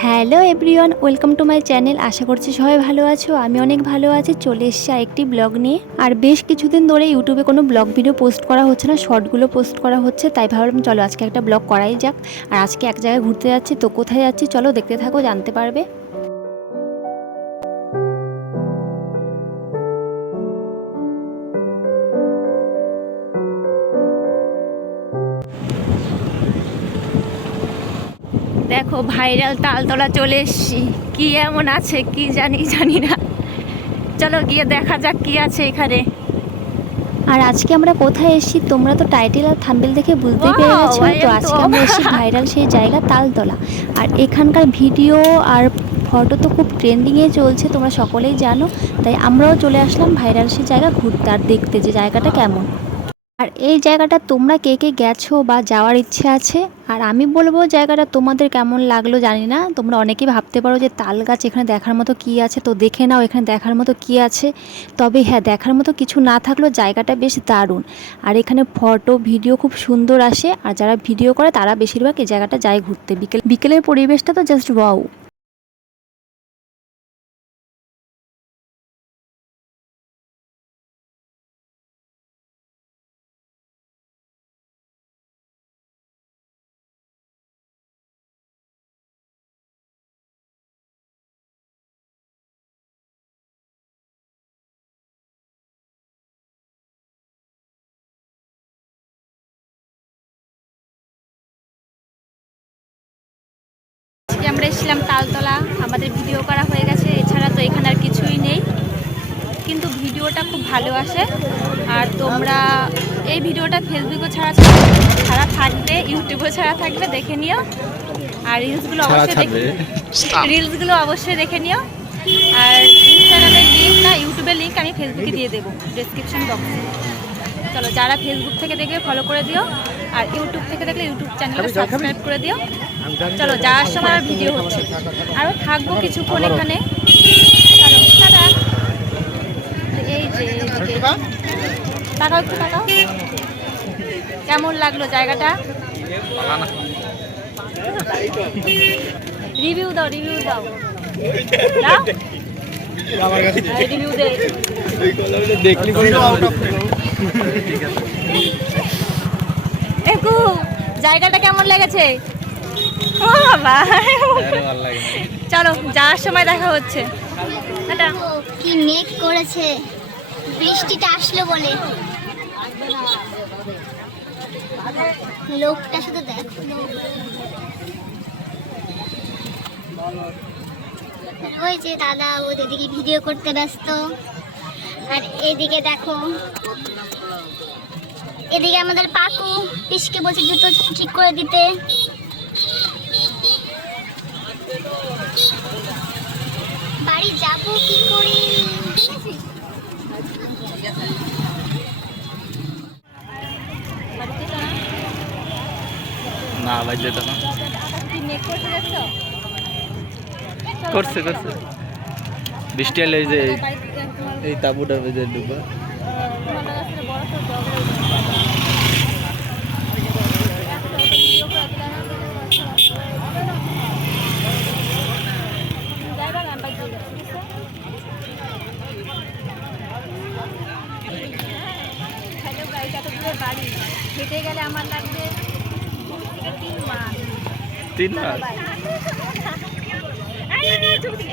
Hello everyone, welcome to my channel. আশা করছি সবাই ভালো আছো। আমি অনেক ভালো আছি। চলে এসেছি আরেকটি ব্লগ নিয়ে। আর বেশ কিছুদিন ধরে ইউটিউবে কোনো ব্লগ ভিডিও পোস্ট করা হচ্ছে না, শর্টগুলো পোস্ট করা হচ্ছে। তাই ভাবলাম চলো আজকে একটা ব্লগ করাই যাক। আর আজকে এক জায়গায় ঘুরতে যাচ্ছি। তো কোথায় যাচ্ছি চলো দেখতে থাকো, জানতে পারবে। দেখো ভাইরাল তালতলা চলে এসছি। কি এমন আছে কি জানি না। চলো গিয়ে দেখা যাক কি আছে এখানে। আর আজকে আমরা কোথায় এসেছি তোমরা তো টাইটেল আর থাম্বনেল দেখে বুঝতেই পেরে গেছো। তো আজকে আমরা এসেছি ভাইরাল সেই জায়গা তালতলা। আর এখানকার ভিডিও আর ফটো তো খুব ট্রেন্ডিংয়ে চলছে, তোমরা সকলেই জানো। তাই আমরাও চলে আসলাম ভাইরাল সেই জায়গা ঘুরতে আর দেখতে যে জায়গাটা কেমন। আর এই জায়গাটা তোমরা কে কে গেছো বা যাওয়ার ইচ্ছে আছে। আর আমি বলবো জায়গাটা তোমাদের কেমন লাগলো জানি না। তোমরা অনেকেই ভাবতে পারো যে তাল গাছ এখানে দেখার মতো কি আছে, তো দেখে নাও এখানে দেখার মতো কি আছে। তবে হ্যাঁ, দেখার মতো কিছু না থাকলেও জায়গাটা বেশ দারুণ। আর এখানে ফটো ভিডিও খুব সুন্দর আসে। আর যারা ভিডিও করে তারা বেশিরভাগ এই জায়গাটা যায় ঘুরতে। বিকেলের পরিবেশটা তো জাস্ট ওয়াও। আমরা এসেছিলাম তালতলা, আমাদের ভিডিও করা হয়ে গেছে। এছাড়া তো এখানে আর কিছুই নেই, কিন্তু ভিডিওটা খুব ভালো আসে। আর তোমরা এই ভিডিওটা ফেসবুকে ছাড়া থাকবে, ইউটিউবেও ছাড়া থাকবে, দেখে নিও। আর রিলসগুলো অবশ্যই দেখে নিও। আর ইনস্টাগ্রামের লিঙ্ক না ইউটিউবের লিঙ্ক আমি ফেসবুকে দিয়ে দেবো ডেসক্রিপশন বক্সে। চলো যারা ফেসবুক থেকে দেখবে ফলো করে দিও, আর ইউটিউব থেকে দেখলে ইউটিউব চ্যানেলটা সাবস্ক্রাইব করে দিও। চলো যাওয়ার সময় আর ভিডিও হচ্ছে, আরও থাকবো কিছুক্ষণ এখানে। চলো টাটা। এই যে তাকাও একটু তাকাও, কেমন লাগলো জায়গাটা? রিভিউ দাও রিভিউ দাও রিভিউ দে। একটু জায়গাটা কেমন লেগেছে? ও বাবা, চলো যাওয়ার সময় দেখা হচ্ছে। কি মেঘ করেছে, বৃষ্টিটা আসলো বলে। লোকটা শুধু দেখো, ওই যে দাদা ওদিকে ভিডিও করতে ব্যস্ত। আর এদিকে দেখো, এদিকে আমাদের পাকু পিসকে বলছে জুতো ঠিক করে দিতে। বাড়ি যাবো কি করে? না বাজলে তো না করছে বৃষ্টি এলে এই যে এই তাবুটা বেজে ডুবা। বাড়ি হেঁটে গেলে আমার লাগবে 3 মাস।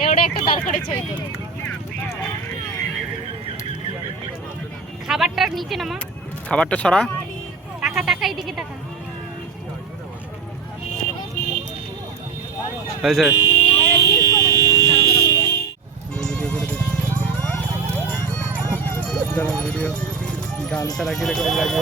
ওটা একটা দাঁড় করেছে ওই তো। খাবারটার নিচে নামা, খাবারটা ছড়া। টাকা এইদিকে টাকা। ভিডিও গান ছাড়া কিরকম লাগে।